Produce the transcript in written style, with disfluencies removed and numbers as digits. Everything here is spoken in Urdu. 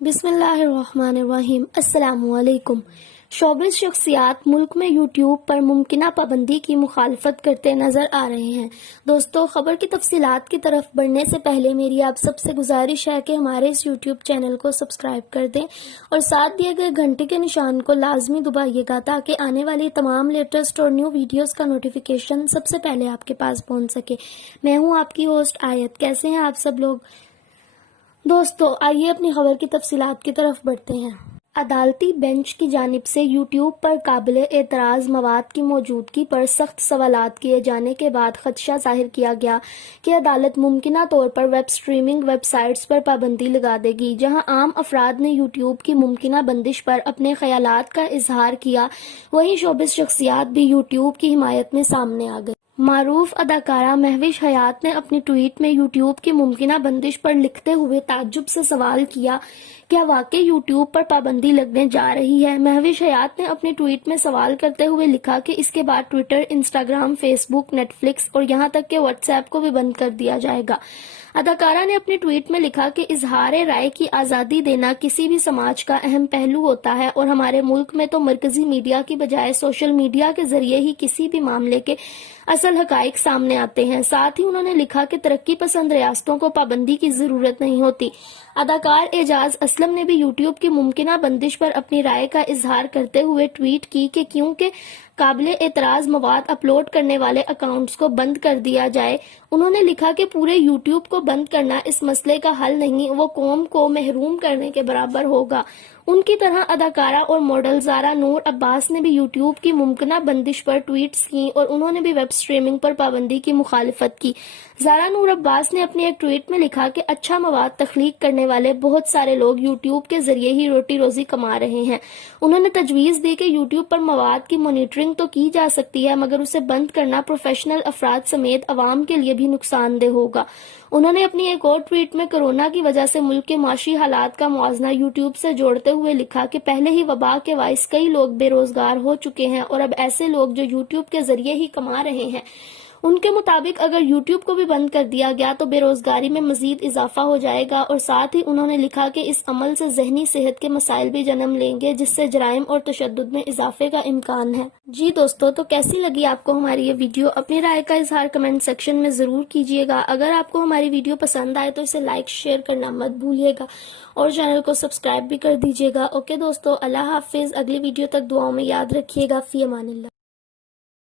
بسم اللہ الرحمن الرحیم۔ السلام علیکم۔ شوبز شخصیات ملک میں یوٹیوب پر ممکنہ پابندی کی مخالفت کرتے نظر آ رہے ہیں۔ دوستو، خبر کی تفصیلات کی طرف بڑھنے سے پہلے میری آپ سب سے گزارش ہے کہ ہمارے اس یوٹیوب چینل کو سبسکرائب کر دیں اور ساتھ دیے گئے گھنٹی کے نشان کو لازمی دبائیے گا تاکہ آنے والی تمام لیٹسٹ اور نیو ویڈیوز کا نوٹیفیکیشن سب سے پہلے آپ کے پاس پہنچ سکے۔ میں ہوں آپ کی ہوسٹ آیت۔ کیسے ہیں آپ سب لوگ؟ دوستو، آئیے اپنی خبر کی تفصیلات کی طرف بڑھتے ہیں۔ عدالتی بینچ کی جانب سے یوٹیوب پر قابل اعتراض مواد کی موجودگی پر سخت سوالات کیے جانے کے بعد خدشہ ظاہر کیا گیا کہ عدالت ممکنہ طور پر ویب سٹریمنگ ویب سائٹس پر پابندی لگا دے گی۔ جہاں عام افراد نے یوٹیوب کی ممکنہ بندش پر اپنے خیالات کا اظہار کیا، وہیں شوبز شخصیات بھی یوٹیوب کی حمایت میں سامنے آ گئی۔ معروف اداکارہ مہوش حیات نے اپنی ٹویٹ میں یوٹیوب کی ممکنہ بندش پر لکھتے ہوئے تعجب سے سوال کیا، کیا واقعی یوٹیوب پر پابندی لگنے جا رہی ہے؟ مہوش حیات نے اپنی ٹویٹ میں سوال کرتے ہوئے لکھا کہ اس کے بعد ٹویٹر، انسٹاگرام، فیس بک، نیٹ فلکس اور یہاں تک کہ واٹس ایپ کو بھی بند کر دیا جائے گا۔ اداکارہ نے اپنی ٹویٹ میں لکھا کہ اظہار رائے کی آزادی دینا کسی بھی سماج کا اہم پہلو ہوتا ہے اور ہمارے ملک میں تو مرکزی میڈیا کی بجائے سوشل میڈیا کے ذریعے ہی کسی بھی معاملے کے اصل حقائق سامنے آتے ہیں۔ ساتھ ہی انہوں نے لکھا کہ ترقی پسند ریاستوں کو پابندی کی ضرورت نہیں ہوتی۔ اداکار اعجاز اسلم نے بھی یوٹیوب کی ممکنہ بندش پر اپنی رائے کا اظہار کرتے ہوئے ٹویٹ کی کہ کیونکہ قابل اعتراض مواد اپلوڈ کرنے والے اکاؤنٹس کو بند کر دیا جائے۔ انہوں نے لکھا کہ پورے یوٹیوب کو بند کرنا اس مسئلے کا حل نہیں، وہ قوم کو محروم کرنے کے برابر ہوگا۔ ان کی طرح اداکارہ اور ماڈل زارا نور عباس نے بھی یوٹیوب کی ممکنہ بندش پر ٹویٹس کی اور انہوں نے بھی ویب سٹریمنگ پر پابندی کی مخالفت کی۔ زارا نور عباس نے اپنی ایک ٹویٹ میں لکھا کہ اچھا مواد تخلیق کرنے والے بہت سارے لوگ یوٹیوب کے ذریعے ہی روٹی روزی کما رہے ہیں۔ انہوں نے تجویز دی کہ یوٹیوب پر مواد کی مانیٹرنگ تو کی جا سکتی ہے، مگر اسے بند کرنا پروفیشنل افراد سمیت عوام کے لیے بھی نقصان دہ ہوگا۔ انہوں نے اپنی ایک اور ٹویٹ میں کورونا کی وجہ سے ملک کے معاشی حالات کا موازنہ یوٹیوب سے جوڑتے ہوئے لکھا کہ پہلے ہی وبا کے باعث کئی لوگ بے روزگار ہو چکے ہیں اور اب ایسے لوگ جو یوٹیوب کے ذریعے ہی کما رہے ہیں، ان کے مطابق اگر یوٹیوب کو بھی بند کر دیا گیا تو بے روزگاری میں مزید اضافہ ہو جائے گا۔ اور ساتھ ہی انہوں نے لکھا کہ اس عمل سے ذہنی صحت کے مسائل بھی جنم لیں گے، جس سے جرائم اور تشدد میں اضافے کا امکان ہے۔ جی دوستو، تو کیسی لگی آپ کو ہماری یہ ویڈیو؟ اپنی رائے کا اظہار کمنٹ سیکشن میں ضرور کیجیے گا۔ اگر آپ کو ہماری ویڈیو پسند آئے تو اسے لائک شیئر کرنا مت بھولیے گا اور چینل کو سبسکرائب بھی کر دیجیے گا۔ اوکے دوستو، اللہ حافظ۔ اگلی ویڈیو تک دعاؤں میں یاد رکھیے گا۔ فی امان اللہ۔